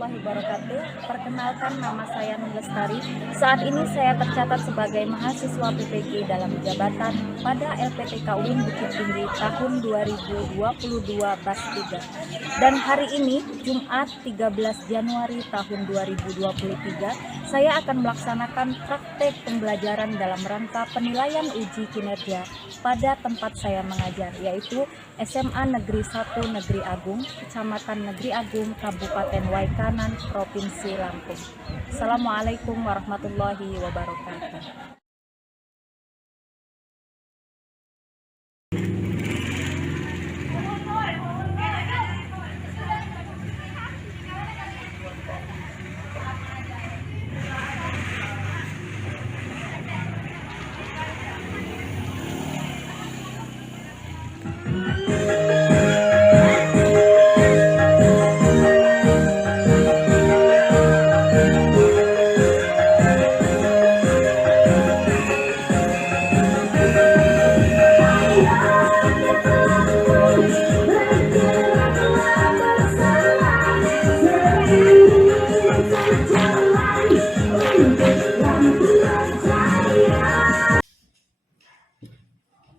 warahmatullahi wabarakatuh. Perkenalkan, nama saya Nun Lestari. Saat ini saya tercatat sebagai mahasiswa PPG dalam jabatan pada LPTK UIN Bukit Tinggi tahun 2022 Bas 3. Dan hari ini Jumat 13 Januari tahun 2023, saya akan melaksanakan praktek pembelajaran dalam rangka penilaian uji kinerja pada tempat saya mengajar, yaitu SMA Negeri 1 Negeri Agung, Kecamatan Negeri Agung, Kabupaten Waikanan, Provinsi Lampung. Assalamualaikum warahmatullahi wabarakatuh.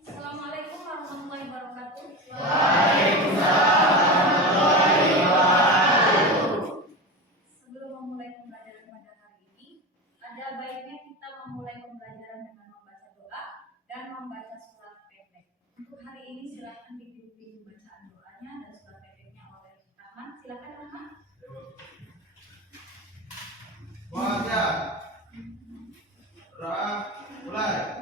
Assalamualaikum warahmatullahi wabarakatuh. Sebelum memulai pembelajaran pada hari ini, ada baiknya kita memulai pembelajaran dengan membaca doa dan membaca surat pendek. Untuk hari ini silakan dipimpin bacaan doanya dan surat pendeknya oleh Rahman. Silakan Rahman. Wajah. Mulai.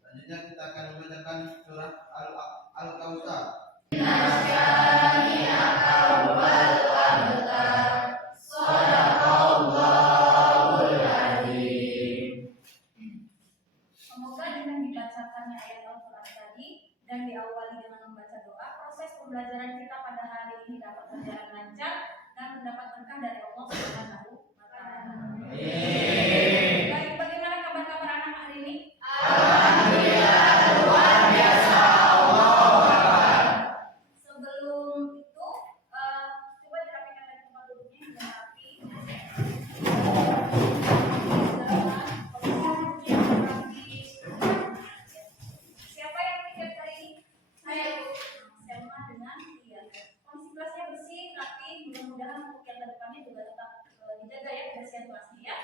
Selanjutnya kita akan membacakan surat Al-Kautsar. Semoga dengan dibacakannya ayat Al-Quran tadi dan diawali dengan membaca doa, proses pembelajaran kita pada hari ini dapat berjalan lancar dan mendapat berkah dari Allah Subhanahu wa Ta'ala. Baik, bagaimana kabar-kabar anak hari ini? Sebelum itu, coba dirapikan lagi tempat duduknya dengan rapi. Siapa yang tiket kali ini? Saya, Selma dengan Tia. Kondisi kelasnya bersih, rapi. Mudah-mudahan untuk yang kedepannya juga tetap dijaga ya kebersihan kelasnya ya.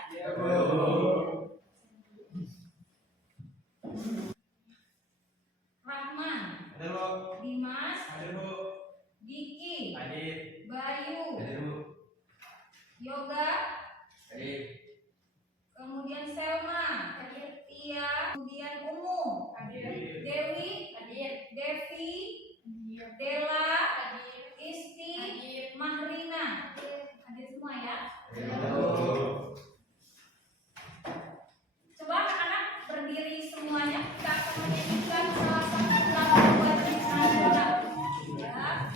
Rahman, Hadir, Bu. Dimas, Hadir, Bu. Diki, Hadir. Bayu, Hadir, Bu. Yoga, Hadir. kemudian Selma, Tia, kemudian Umu, Dewi, Devi, Dela, Isti, Mahrina. Hadir semua ya. Coba anak berdiri semuanya. Kita akan menyanyikan salah satu lagu wajib nasional.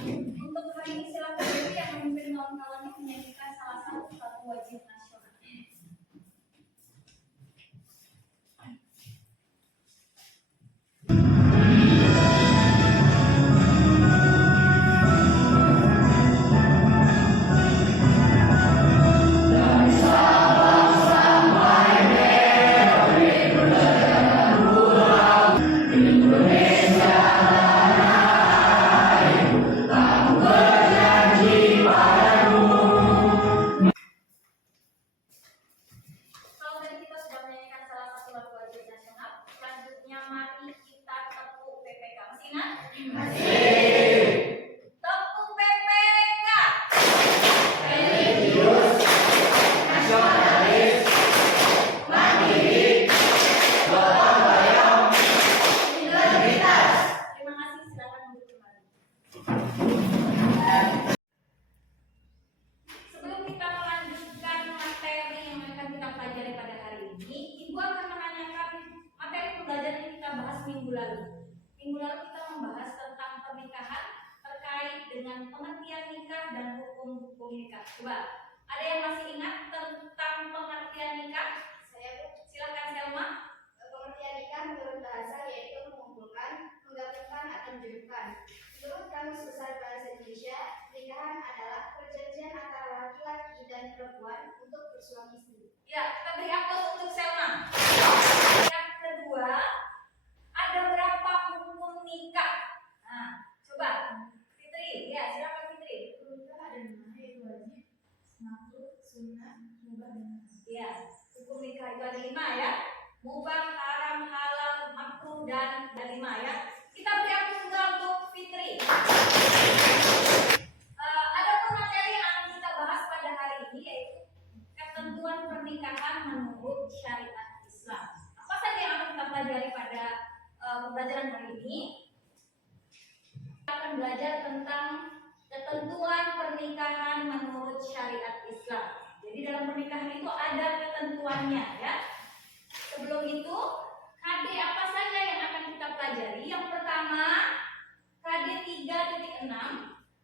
Ya. Untuk hari ini silakan Dewi yang memimpin kawan-kawannya menyanyikan salah satu lagu wajib nasional. Kalau tadi kita sudah menyanyikan salah satu lagu wajib nasional, selanjutnya mari kita tepuk PPK. Masih ingat? Masih. Tepuk PPK. Religius, nasionalis, mandiri, gotong royong, integritas. Terima kasih, silakan duduk kembali. Sebelum kita melanjutkan materi yang akan kita pelajari pada hari ini, Ibu akan menanyakan materi pembelajaran yang kita bahas minggu lalu. Minggu lalu kita membahas tentang pernikahan terkait dengan pengertian nikah dan hukum-hukum nikah. Coba, ada Ada yang masih ingat tentang pengertian nikah? Silakan Selma. Pengertian nikah menurut bahasa yaitu mengumpulkan, menggabungkan atau menjodohkan. Menurut Kamus Besar Bahasa Indonesia, pernikahan adalah perjanjian antara laki-laki dan perempuan untuk bersuami istri. Ya, kita beri aplaus untuk Selma. Yang kedua, ada berapa hukum nikah? Nah, coba Fitri, ya silakan Fitri. Nikah ada 5, yaitu wajib, makruh, sunnah, mubah, dan haram. Ya, hukum nikah itu ada 5 ya. Mubah, haram, halal, makruh, dan ada 5 ya. Kita beri aplaus juga untuk Fitri. Adapun materi yang akan kita bahas pada hari ini yaitu ketentuan pernikahan menurut syariat Islam. Apa saja yang akan kita pelajari pada pembelajaran hari ini? Kita akan belajar tentang ketentuan pernikahan menurut syariat Islam. Jadi dalam pernikahan itu ada ketentuannya ya. Sebelum itu, KD apa saja yang akan kita pelajari? Yang pertama, KD 3.6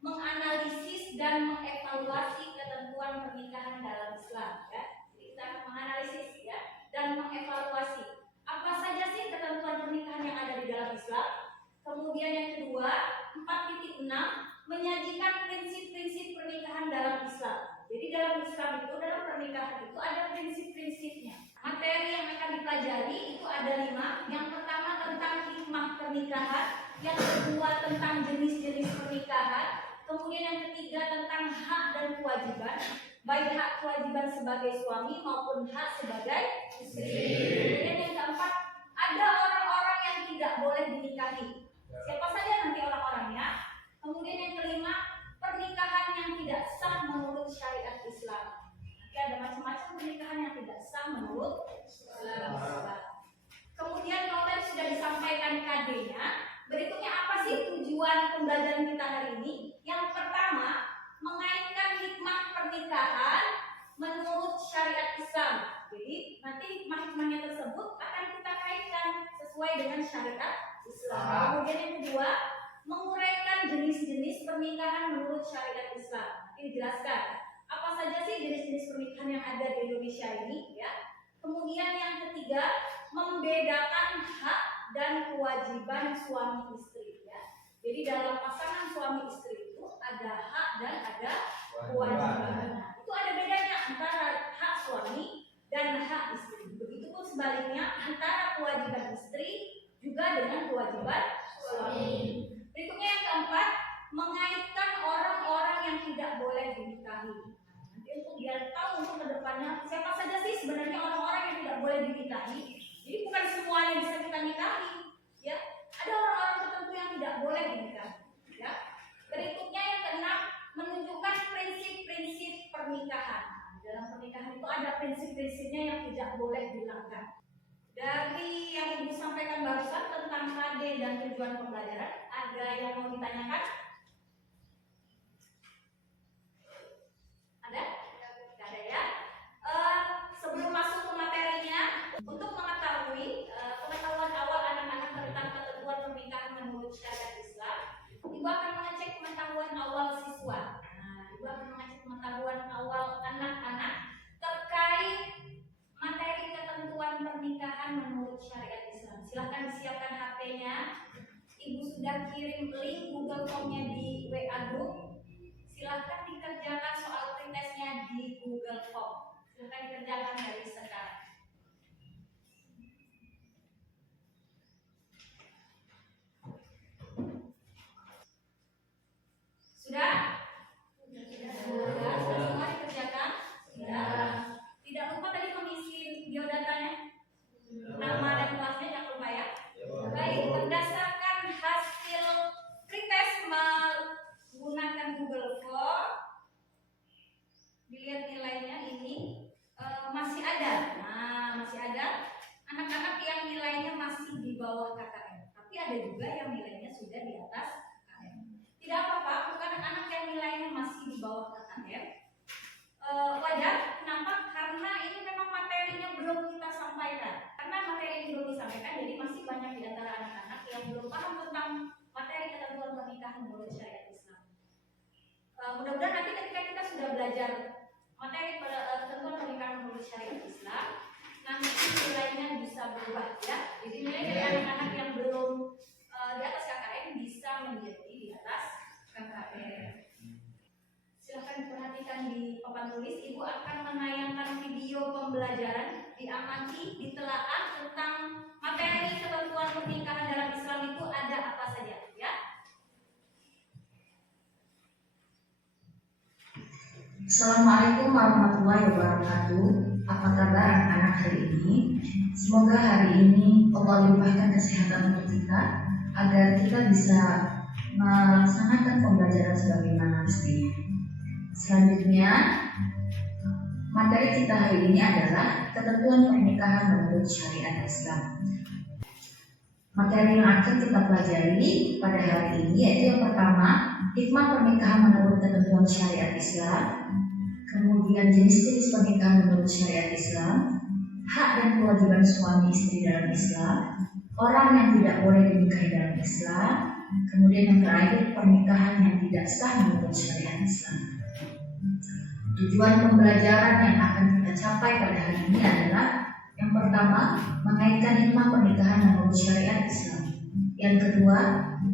menganalisis dan mengevaluasi ketentuan pernikahan dalam Islam ya. Jadi kita akan menganalisis ya dan mengevaluasi apa saja sih ketentuan pernikahan yang ada di dalam Islam. Kemudian yang kedua, 4.6 menyajikan prinsip-prinsip pernikahan dalam Islam. Jadi dalam Islam itu, dalam pernikahan itu ada prinsip-prinsipnya. Materi yang akan dipelajari itu ada 5. Yang pertama tentang hikmah pernikahan, yang kedua tentang jenis-jenis pernikahan, kemudian yang ketiga tentang hak dan kewajiban, baik hak kewajiban sebagai suami maupun hak sebagai istri. Kemudian yang keempat, ada orang-orang yang tidak boleh dinikahi. Siapa saja nanti orang-orangnya. Kemudian yang kelima, pernikahan yang tidak sah menurut syariat Islam. Nanti ada macam-macam pernikahan yang tidak sah menurut Islam. Kemudian kalau tadi sudah disampaikan KD-nya, berikutnya apa sih tujuan pembelajaran kita hari ini? Yang pertama, mengaitkan hikmah pernikahan menurut syariat Islam. Jadi nanti hikmah-hikmahnya tersebut akan kita kaitkan sesuai dengan syariat Islam. Kemudian yang kedua, menguraikan jenis-jenis pernikahan menurut syariat Islam. Ini dijelaskan apa saja sih jenis-jenis pernikahan yang ada di Indonesia ini ya. Kemudian yang ketiga, membedakan hak dan kewajiban suami istri ya. Jadi dalam pasangan suami istri itu ada hak dan ada kewajiban. Nah, itu ada bedanya antara hak suami dan hak istri. Begitupun sebaliknya antara kewajiban istri juga dengan kewajiban suami. Berikutnya yang keempat, mengaitkan orang-orang yang tidak boleh dinikahi. Nanti untuk biar tahu untuk kedepannya siapa saja sih sebenarnya orang-orang yang tidak boleh dinikahi. Jadi bukan semuanya bisa kita nikahi, ya. Ada orang-orang tertentu yang tidak boleh dinikahi, ya. Berikutnya yang keenam, menunjukkan prinsip-prinsip pernikahan. Dalam pernikahan itu ada prinsip-prinsipnya yang tidak boleh dilanggar. Dari yang Ibu sampaikan barusan tentang KD dan tujuan pembelajaran, ada yang mau ditanyakan? Ada? Tidak ada ya? Sebelum masuk ke materinya, untuk mengetahui pengetahuan awal anak-anak tentang ketentuan pernikahan menurut syariat Islam, Ibu akan mengecek pengetahuan awal siswa. Nah, Ibu akan mengecek pengetahuan awal anak-anak terkait materi ketentuan pernikahan menurut syariat Islam. Silahkan disiapkan HP-nya. Ibu sudah kirim link Google Form-nya di WA Group. Silahkan dikerjakan soal pretestnya di Google Form. Silahkan dikerjakan dari sekarang. Sudah? Sudah semua dikerjakan? Sudah. Tidak lupa tadi mengisi biodatanya, nama dan kelasnya jangan lupa ya. Baik, berdasarkan hasil pretest menggunakan Google Form, dilihat nilainya ini masih ada. Nah, masih ada anak-anak yang nilainya masih di bawah KKM, tapi ada juga yang nilainya sudah di atas KKM. Tidak apa-apa, untuk anak-anak yang nilainya masih di bawah KKM, wajar. Kenapa? Karena ini memang materinya belum kita sampaikan. Karena materi ini belum disampaikan, jadi masih banyak di antara anak-anak yang belum paham tentang materi ketentuan pernikahan menurut syariat Islam. Mudah-mudahan nanti ketika kita sudah belajar materi papan tulis, Ibu akan menayangkan video pembelajaran, diamati, ditelaah tentang materi ketentuan pernikahan dalam Islam itu ada apa saja, ya. Assalamualaikum warahmatullahi wabarakatuh. Apa kabar anak-anak hari ini? Semoga hari ini Allah limpahkan kesehatan untuk kita agar kita bisa melaksanakan pembelajaran sebagaimana mestinya. Selanjutnya, materi kita hari ini adalah ketentuan pernikahan menurut syariat Islam. Materi yang akan kita pelajari pada hari ini yaitu yang pertama, hikmah pernikahan menurut ketentuan syariat Islam, kemudian jenis-jenis pernikahan menurut syariat Islam, hak dan kewajiban suami istri dalam Islam, orang yang tidak boleh dinikahi dalam Islam, kemudian yang terakhir pernikahan yang tidak sah menurut syariat Islam. Tujuan pembelajaran yang akan kita capai pada hari ini adalah yang pertama, mengaitkan hikmah pernikahan menurut syariat Islam. Yang kedua,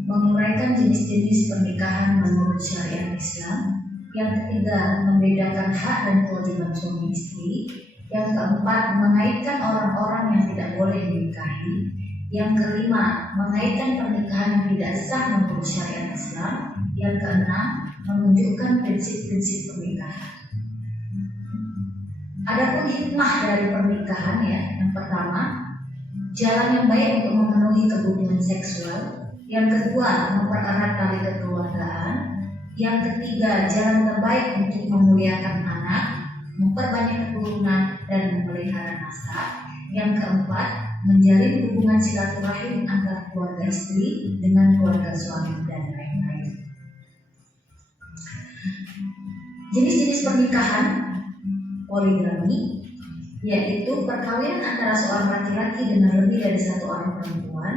menguraikan jenis-jenis pernikahan menurut syariat Islam. Yang ketiga, membedakan hak dan kewajiban suami istri. Yang keempat, mengaitkan orang-orang yang tidak boleh dinikahi. Yang kelima, mengaitkan pernikahan yang tidak sah menurut syariat Islam. Yang keenam, menunjukkan prinsip-prinsip pernikahan. Adapun hikmah dari pernikahan ya, yang pertama, jalan yang baik untuk memenuhi kebutuhan seksual. Yang kedua, mempererat tali kekeluargaan. Yang ketiga, jalan terbaik untuk memuliakan anak, memperbanyak keturunan dan memelihara nasab. Yang keempat, menjalin hubungan silaturahim antara keluarga istri dengan keluarga suami dan lain-lain. Jenis-jenis pernikahan poligami, yaitu perkawinan antara seorang laki-laki dengan lebih dari satu orang perempuan.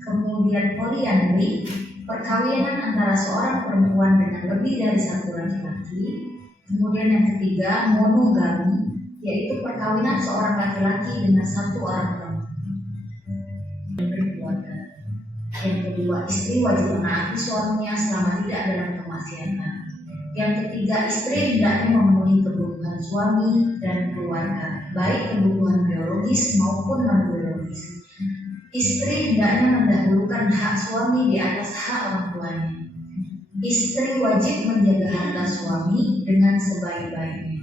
Kemudian poliandri, perkawinan antara seorang perempuan dengan lebih dari satu laki-laki. Kemudian yang ketiga, monogami, yaitu perkawinan seorang laki-laki dengan satu orang perempuan. Yang kedua, istri wajib menaati suaminya selama tidak dalam kemaksiatan. Yang ketiga, istri hendaknya memenuhi kebutuhan suami dan keluarga, baik kebutuhan biologis maupun non-biologis. Istri hendaknya mendahulukan hak suami di atas hak orang tuanya. Istri wajib menjaga harta suami dengan sebaik-baiknya.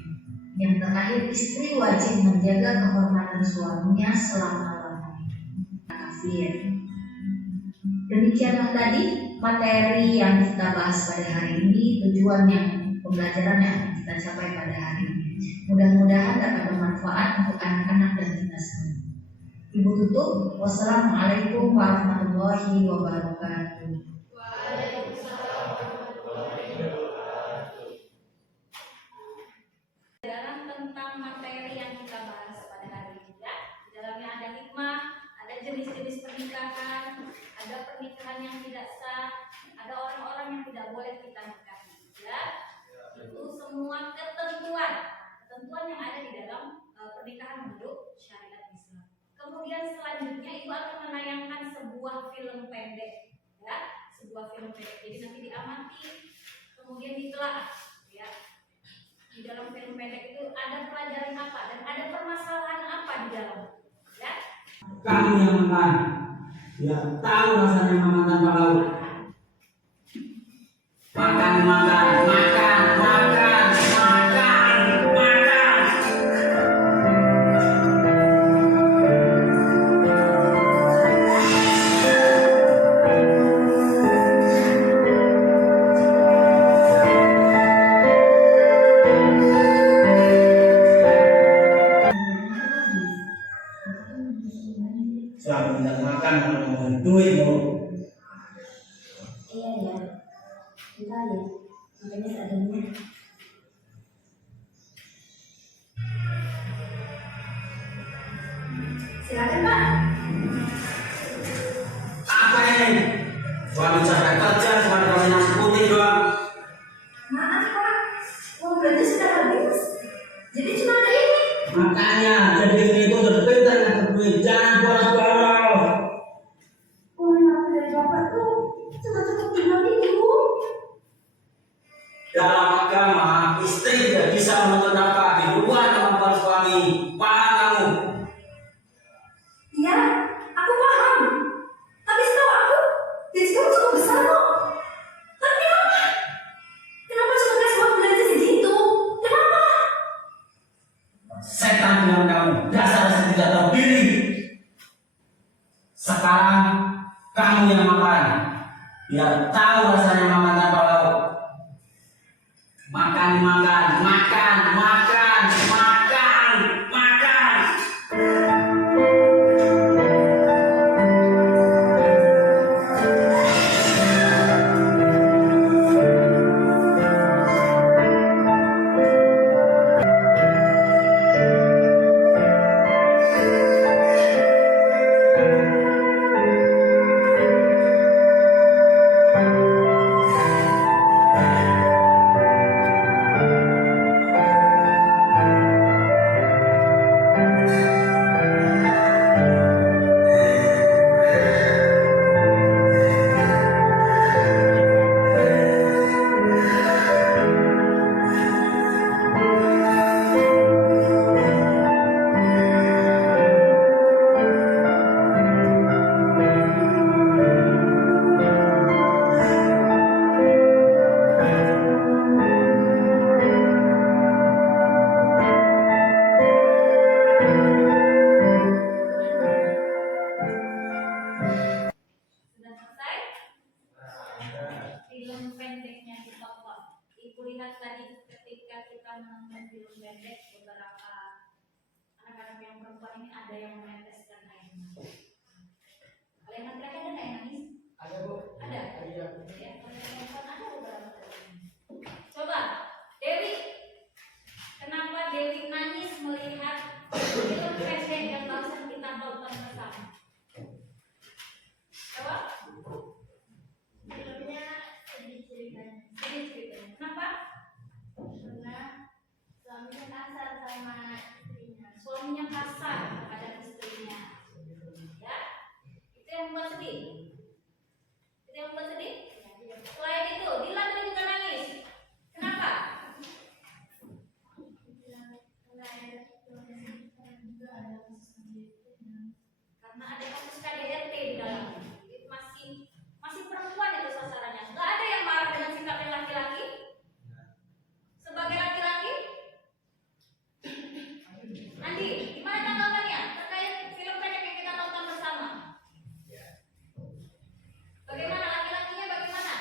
Yang terakhir, istri wajib menjaga kehormatan suaminya selama-lamanya. Kafir. Demikianlah tadi materi yang kita bahas pada hari ini, tujuan yang pembelajaran yang kita capai pada hari ini. Mudah-mudahan dapat bermanfaat untuk anak-anak dan kita semua. Ibu tutup. Wassalamualaikum warahmatullahi wabarakatuh. Tentang materi yang kita bahas pada hari ini, ya. Di dalamnya ada hikmah, ada jenis-jenis pernikahan, ada pernikahan yang tidak sah, ada orang-orang yang tidak boleh kita nikahi, ya. Itu semua ketentuan yang ada di dalam pernikahan menurut syariat Islam. Kemudian selanjutnya Ibu akan menayangkan sebuah film pendek, ya, sebuah film pendek. Jadi nanti diamati, kemudian ditelaah, ya. Di dalam film pendek itu ada pelajaran apa dan ada permasalahan apa di dalam, ya. Kamu yang makan, ya tahu rasanya makan tanpa lauk. Makan, makan, makan, makan, makan, makan. Suami tidak makan kalau mau duit mau. Iya ya, kita ya, makanya seadanya. Silakan Pak. Apa ini? Suami capek kerja, suami kasih nasi putih doang. Maaf Pak, uang belanja sudah habis. Jadi cuma ada ini. Makanya jadi istri itu udah pintar ngasih duit, jangan boros-boros. Uang yang aku dari Bapak tuh cuma cukup 5.000. Dalam agama istri tidak bisa bisa menebak di luar kemampuan suami. Paham kamu? Iya, aku paham. Tapi setahu aku, gaji kamu cukup besar kok. Tapi kenapa? Kenapa cuma kasih uang belanja segitu? Kenapa? Setan dengan kamu, dasar tidak tahu diri. Sekarang kamu yang makan, biar tahu rasanya makan tanpa lauk. Makan, makan, makan, makan, makan, makan. Sudah selesai? Film pendeknya ditonton. Ibu lihat tadi ketika kita menonton film pendek, beberapa anak-anak yang perempuan ini ada yang meneteskan air mata. Kalian laki-laki ada nggak yang nangis? Ada Bu. Ada. Iya. Ya, kalau yang perempuan ada beberapa tadi. Coba, Dewi. Kenapa Dewi nangis melihat film pendek yang barusan kita tonton bersama? Coba. Filmnya sedih ceritanya. Sedih ceritanya. Kenapa? Karena suaminya kasar sama istrinya. Suaminya kasar terhadap istrinya. Ya, itu yang membuat sedih. Itu yang membuat sedih. Selain itu, Dilan tadi juga nangis. Kenapa? Karena ada kasus KDRT di dalamnya. Itu masih perempuan itu sasarannya. Nggak ada yang marah dengan sikapnya laki-laki. Sebagai laki-laki, Andi, gimana tanggapannya terkait film pendek yang kita tonton bersama? Bagaimana laki-lakinya? Bagaimana?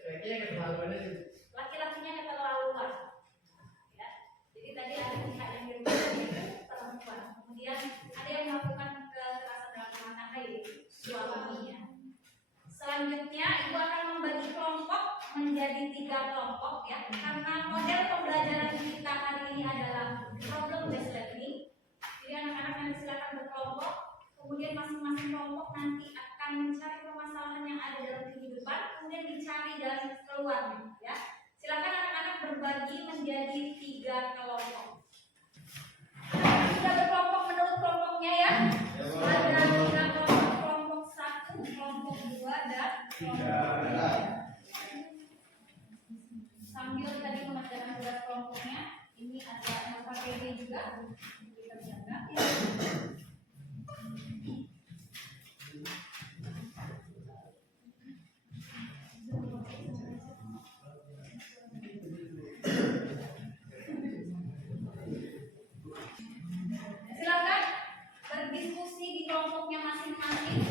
Laki-lakinya keterlaluan aja. Laki-lakinya keterlaluan. Ya. Jadi tadi ada pihak yang dirugikan yaitu perempuan. Kemudian ada yang melakukan kekerasan dalam rumah tangga yaitu suaminya. Selanjutnya ibu akan membagi kelompok menjadi 3 kelompok ya. Karena model pembelajaran kita hari ini adalah problem based learning. Jadi anak-anak nanti silakan berkelompok. Kemudian masing-masing kelompok nanti akan mencari permasalahan yang ada dalam kehidupan, kemudian dicari jalan keluarnya ya. Silakan anak-anak berbagi menjadi 3 kelompok. Sudah berkelompok menurut kelompoknya ya. Ada 3 kelompok, kelompok 1, kelompok 2 dan kelompok 3. Sambil tadi mengerjakan tugas kelompoknya, ini ada LKPD juga dikerjakan. Silakan berdiskusi di kelompoknya masing-masing.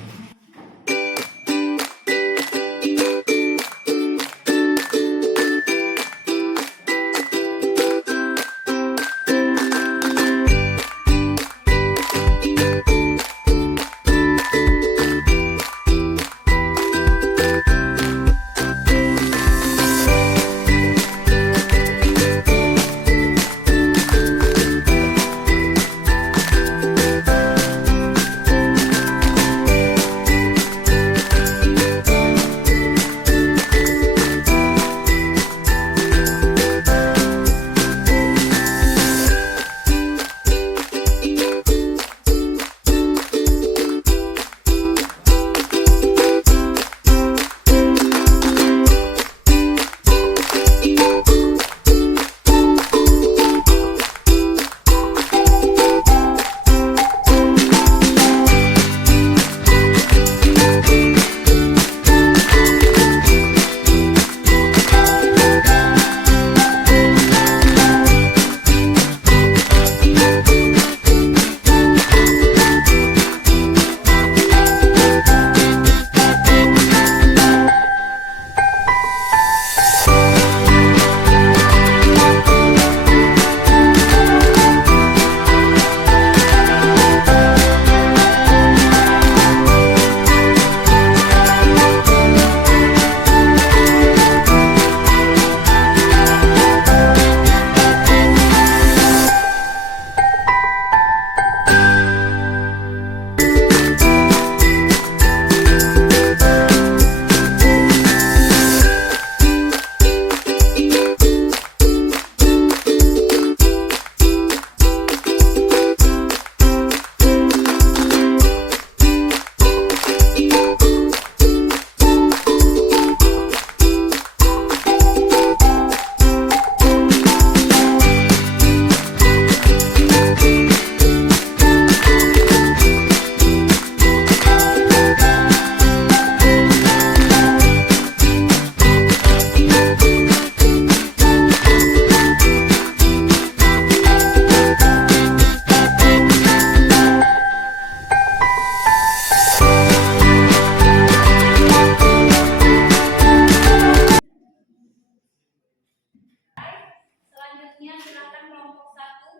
Selanjutnya silakan kelompok 1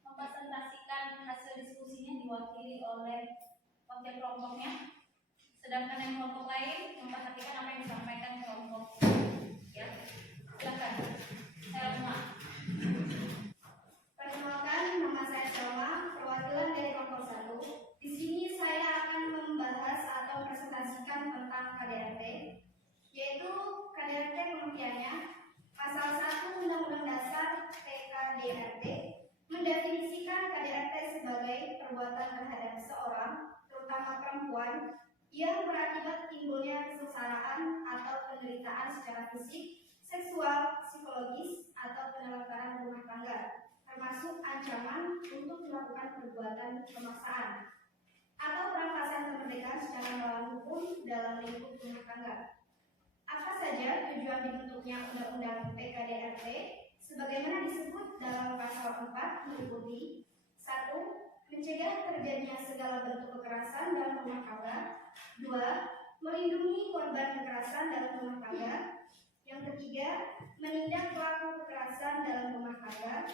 mempresentasikan hasil diskusinya diwakili oleh wakil kelompoknya. Sedangkan yang kelompok lain memperhatikan apa yang disampaikan kelompok. Ya, silakan. Selma. Perkenalkan, nama saya Selma, perwakilan dari kelompok 1. Di sini saya akan membahas atau presentasikan tentang KDRT, yaitu KDRT pengertiannya. Pasal 1 Undang-Undang Dasar PKDRT mendefinisikan KDRT sebagai perbuatan terhadap seorang, terutama perempuan, yang berakibat timbulnya kesengsaraan atau penderitaan secara fisik, seksual, psikologis, atau penelantaran rumah tangga, termasuk ancaman untuk melakukan perbuatan pemaksaan atau perampasan kemerdekaan secara melawan hukum dalam lingkup rumah tangga. Apa saja tujuan dibentuknya Undang-Undang PKDRT? Sebagaimana disebut dalam pasal 4 meliputi 1. Mencegah terjadinya segala bentuk kekerasan dalam rumah tangga. 2. Melindungi korban kekerasan dalam rumah tangga. Yang ketiga, menindak pelaku kekerasan dalam rumah tangga.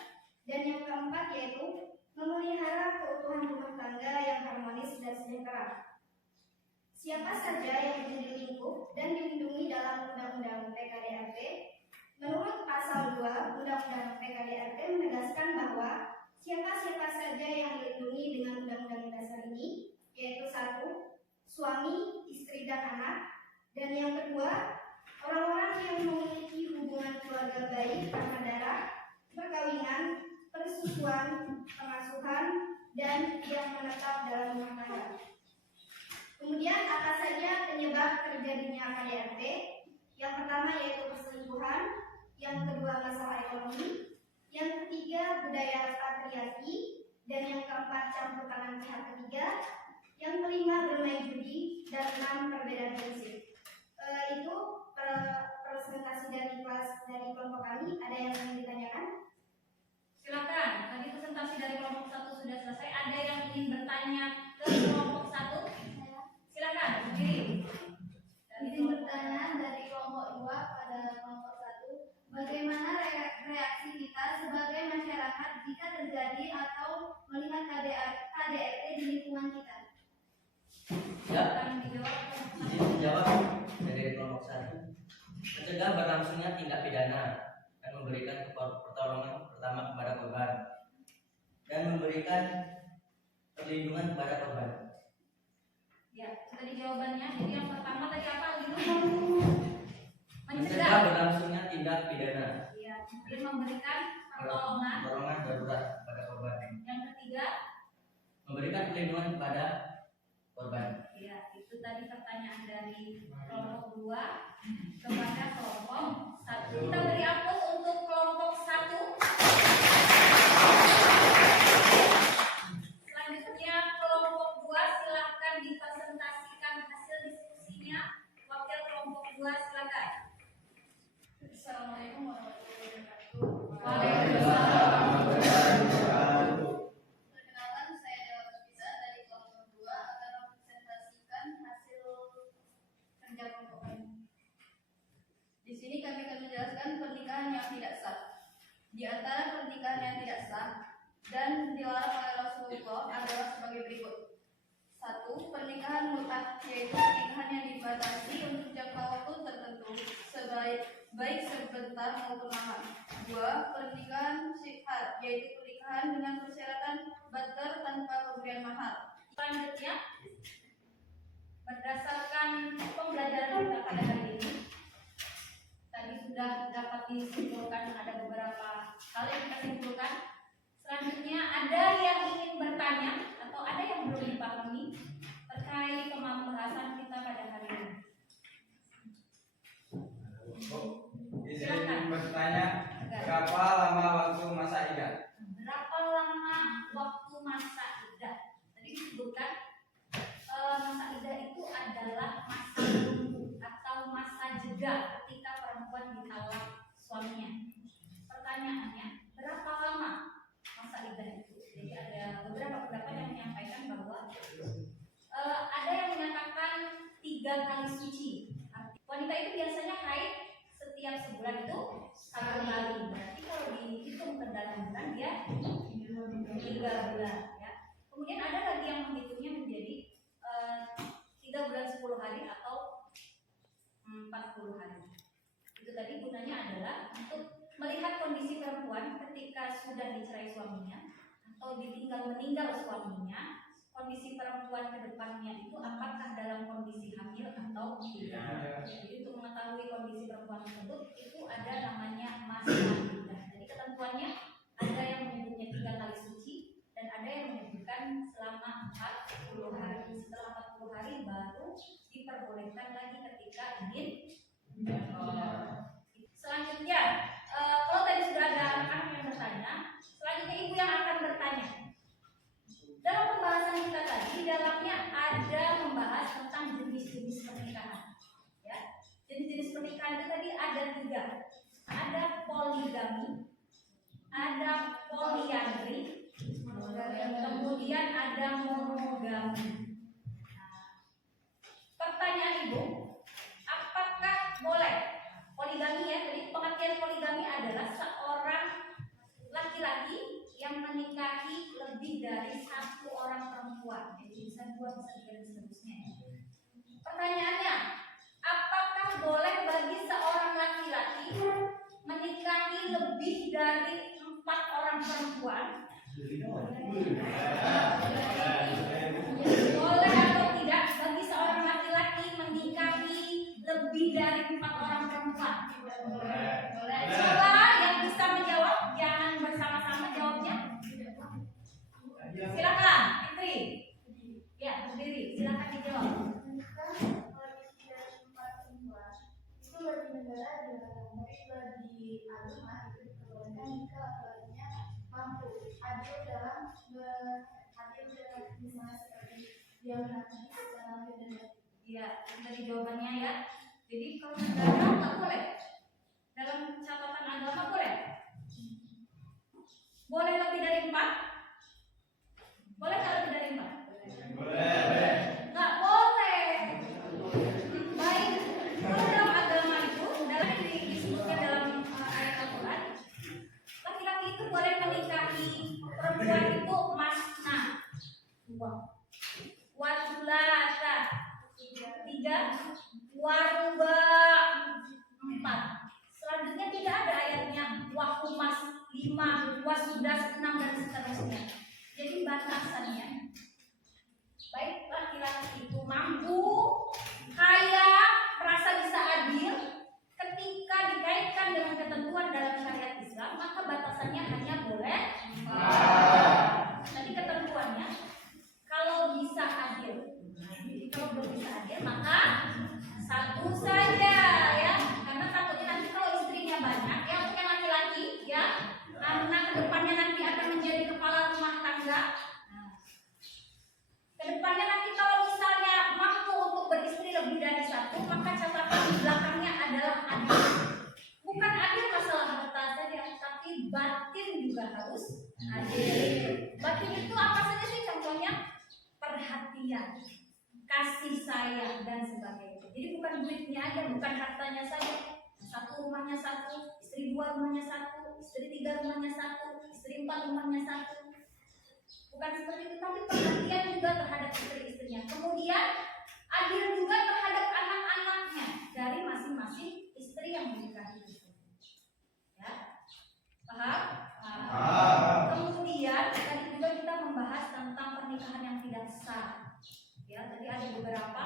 Dan yang keempat yaitu memelihara keutuhan rumah tangga yang harmonis dan sejahtera. Siapa saja yang menjadi lingkup dan dilindungi dalam Undang-Undang PKDRT? Menurut pasal 2 Undang-Undang PKDRT menegaskan bahwa siapa-siapa saja yang dilindungi dengan Undang-Undang Dasar ini, yaitu 1. Suami, istri, dan anak. Dan yang kedua, orang-orang yang memiliki hubungan keluarga baik karena darah, perkawinan, persusuan, pengasuhan, dan yang menetap dalam rumah tangga. Kemudian apa saja penyebab terjadinya KDRT? Yang pertama yaitu perselingkuhan, yang kedua masalah ekonomi, yang ketiga budaya patriarki, dan yang keempat campur tangan pihak ketiga, yang kelima bermain judi, dan 6 perbedaan prinsip. Itu presentasi dari kelas dari kelompok kami. Ada yang ingin ditanyakan? Silakan. Tadi presentasi dari kelompok 1 sudah selesai. Ada yang ingin bertanya ke kelompok 1? Silakan. Berdiri. Izin bertanya dari kelompok 2 pada kelompok 1. Bagaimana reaksi kita sebagai masyarakat jika terjadi atau melihat KDRT di lingkungan kita? Ya, Akan dijawab. izin menjawab dari kelompok 1. Mencegah berlangsungnya tindak pidana dan memberikan pertolongan pertama kepada korban dan memberikan perlindungan kepada korban. Ya, tadi jawabannya. Jadi yang pertama tadi apa gitu? Mencegah berlangsungnya tindak pidana. Ya, kemudian memberikan pertolongan. Pertolongan darurat kepada korban. Yang ketiga, Memberikan perlindungan kepada korban. ya itu tadi pertanyaan dari kelompok 2 kepada kelompok 1. Kita beri aplaus untuk kelompok 1. Selanjutnya kelompok 2 silakan dipresentasikan hasil diskusinya. Wakil kelompok 2 silakan. Assalamualaikum warahmatullahi wabarakatuh. Waalaikumsalam. Perkenalkan, saya Dewa Puspita dari kelompok 2 akan mempresentasikan hasil kerja kelompok kami. Di sini kami akan menjelaskan pernikahan yang tidak sah. Di antara pernikahan yang tidak sah dan dilarang oleh Rasulullah adalah sebagai berikut. 1. Pernikahan mut'ah, yaitu pernikahan yang dibatasi untuk jangka waktu tertentu, baik sebentar maupun lama. 2. Pernikahan syihar, yaitu pernikahan dengan persyaratan bater tanpa pemberian mahar. Selanjutnya, berdasarkan pembelajaran kita pada hari ini, tadi sudah dapat disimpulkan ada beberapa hal yang kita simpulkan. Selanjutnya, ada yang ingin bertanya atau ada yang belum dipahami terkait pembahasan kita pada hari ini. Izin bertanya, berapa lama waktu masa idah? Berapa lama waktu masa idah? Tadi disebutkan masa idah itu adalah masa tunggu atau masa jeda ketika perempuan ditalak suaminya. Pertanyaan ketika sudah dicerai suaminya atau ditinggal meninggal suaminya, kondisi perempuan ke depannya itu apakah dalam kondisi hamil atau tidak. Jadi untuk mengetahui kondisi perempuan tersebut itu ada namanya masa iddah. Jadi ketentuannya ada yang menyebutnya 3 kali suci dan ada yang menyebutkan selama 40 hari. Setelah 40 hari baru diperbolehkan lagi ketika ingin. Selanjutnya, kalau tadi sudah ada anak yang bertanya, selanjutnya ibu yang akan bertanya. Dalam pembahasan kita tadi, di dalamnya ada membahas tentang jenis-jenis pernikahan. Ya, jenis-jenis pernikahan itu tadi ada 3. Ada poligami, ada poliandri, kemudian ada monogami. Pertanyaan ibu, apakah boleh poligami ya? Jadi pengertian poligami adalah seorang laki-laki yang menikahi lebih dari 1 orang perempuan. Jadi bisa 2, bisa 3 dan seterusnya. Pertanyaannya, apakah boleh bagi seorang laki-laki menikahi lebih dari 4 orang perempuan? Boleh atau tidak bagi seorang laki-laki menikahi lebih dari 4 orang perempuan? Boleh. Coba yang bisa menjawab, jangan bersama-sama jawabnya. Silakan, Fitri. Ya, berdiri. Silakan dijawab. Menikah lebih dari 4 perempuan itu bagi negara dilarang, tapi bagi agama itu diperbolehkan jika laki-lakinya mampu adil dalam misalnya seperti dia menafkahi secara lahir dan batin. Iya, dari jawabannya ya. Jadi kalau negara nggak boleh. Dalam catatan agama boleh. Boleh lebih dari 4? Boleh nggak lebih dari 4? Boleh. Nggak boleh. Baik, kalau dalam agama itu, dalam disebutkan dalam ayat Al-Quran, laki-laki itu boleh menikahi perempuan itu masna, 2, wasulasa, 3, waruba, 4. Selanjutnya tidak ada ayatnya wahumas 5, wasudas 6 dan seterusnya. Jadi batasannya, baik laki-laki itu mampu, kaya, merasa bisa adil, ketika dikaitkan dengan ketentuan dalam syariat Islam, maka batasannya hanya boleh. Tadi ketentuannya, kalau bisa adil. Jadi kalau belum bisa adil, maka 1 saja ya. Karena takutnya nanti kalau istrinya banyak, ya untuk yang laki-laki ya, karena kedepannya nanti akan menjadi kepala rumah tangga. Kedepannya nanti kalau misalnya mampu untuk beristri lebih dari 1, maka catatan di belakangnya adalah adil. Bukan adil masalah harta saja, tapi batin juga harus adil. Batin itu apa saja sih contohnya? Perhatian, kasih sayang dan sebagainya. Jadi bukan duitnya aja, bukan hartanya saja. 1 rumahnya 1, istri 2 rumahnya 1, istri 3 rumahnya 1, istri 4 rumahnya 1. Bukan seperti itu, tapi perhatian juga terhadap istri-istrinya. Kemudian adil juga terhadap anak-anaknya dari masing-masing istri yang menikahi itu. Ya, paham? Kemudian tadi juga kita membahas tentang pernikahan yang tidak sah. Ya, tadi ada beberapa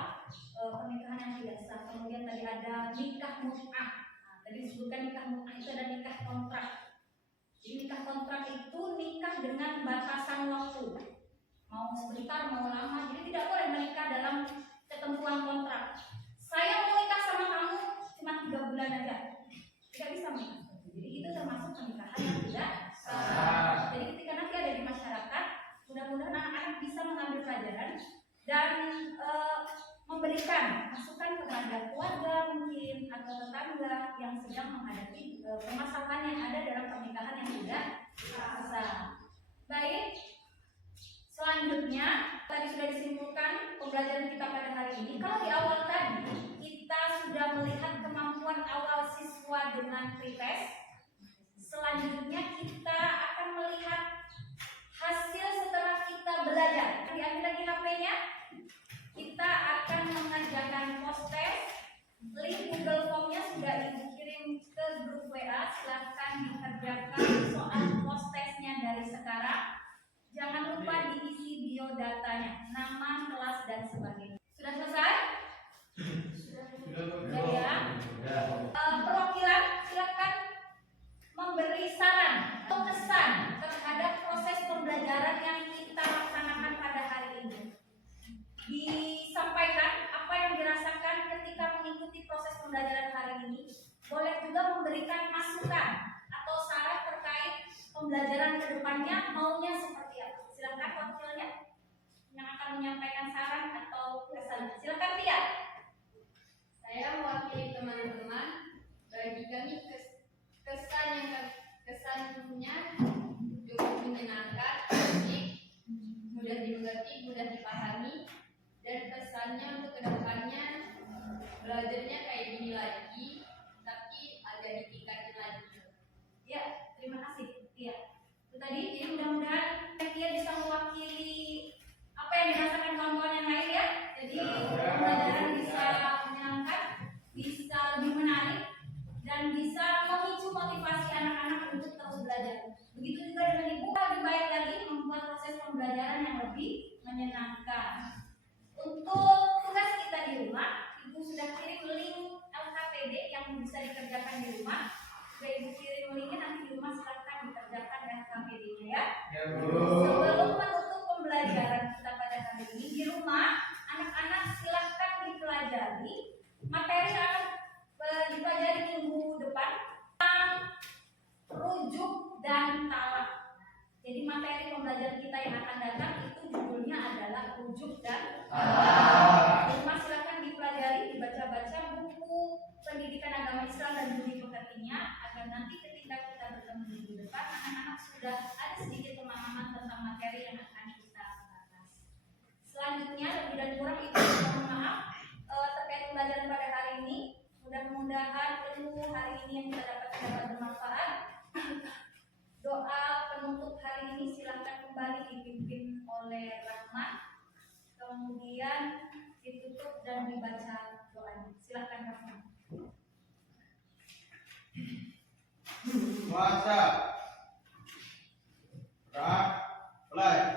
pernikahan yang tidak sah. Kemudian tadi ada nikah mut'ah. Nah, tadi disebutkan nikah mut'ah itu ada nikah kontrak. Jadi nikah kontrak itu nikah dengan batasan waktu, mau sebentar mau lama. Jadi tidak boleh menikah dalam ketentuan kontrak. Saya mau nikah sama kamu cuma 3 bulan aja, tidak bisa menikah. Jadi itu termasuk pernikahan yang tidak sah. Jadi ketika nanti ada di masyarakat, mudah-mudahan anak-anak bisa mengambil pelajaran dan memberikan masukan kepada keluarga mungkin atau tetangga yang sedang menghadapi permasalahan yang ada dalam pernikahan yang tidak sah. Baik, selanjutnya tadi sudah disimpulkan pembelajaran kita pada hari ini. Kalau di awal tadi kita sudah melihat kemampuan awal siswa dengan pretest, selanjutnya kita akan melihat hasil setelah kita belajar. Diambil lagi HP-nya. Kita akan mengerjakan post test. Link Google Form-nya sudah Ibu kirim ke grup WA. Silahkan dikerjakan biodatanya, nama, kelas, dan sebagainya. Sudah selesai? Sudah ya? Perwakilan silakan memberi saran atau kesan terhadap proses pembelajaran yang kita laksanakan pada hari ini. Disampaikan apa yang dirasakan ketika mengikuti proses pembelajaran hari ini. Boleh juga memberikan masukan atau saran terkait pembelajaran ke depannya maunya seperti apa. Silakan wakilnya yang akan menyampaikan saran atau kesan. Silakan Tia. Saya mewakili teman-teman. Bagi kami kesannya cukup menyenangkan, asik, mudah dimengerti, mudah dipahami, dan kesannya untuk kedepannya belajarnya kayak gini lagi, tapi agak ditingkatin lagi. Ya, terima kasih Tia. Itu tadi, jadi mudah-mudahan Tia bisa mewakili apa yang dirasakan kawan-kawan yang lain ya. Jadi pembelajaran bisa menyenangkan, bisa lebih menarik, dan bisa memicu motivasi anak-anak untuk terus belajar. Begitu juga dengan Ibu, lebih baik lagi membuat proses pembelajaran yang lebih menyenangkan. Untuk tugas kita di rumah, Ibu sudah kirim link LKPD yang bisa dikerjakan di rumah. Sudah Ibu kirim linknya, nanti di rumah silahkan dikerjakan LKPD-nya ya. Sebelum menutup pembelajaran kita pada hari ini di rumah, anak-anak silahkan dipelajari materi yang dipelajari minggu depan tentang rujuk dan talak. Jadi materi pembelajaran kita yang akan datang itu judulnya adalah rujuk dan talak. Di rumah silahkan dipelajari, dibaca-baca buku pendidikan agama Islam dan budi pekertinya agar nanti ketika kita bertemu minggu depan anak-anak sudah ada sedikit pemahaman tentang materi yang akan kita bahas. Selanjutnya lebih dan kurang itu mohon maaf terkait pembelajaran pada hari ini. Mudah-mudahan ilmu hari ini yang kita dapat bermanfaat. Doa penutup hari ini silakan kembali dipimpin oleh Rahmat. Kemudian ditutup dan dibaca doanya. Silakan Rahmat. Puasa. Mulai.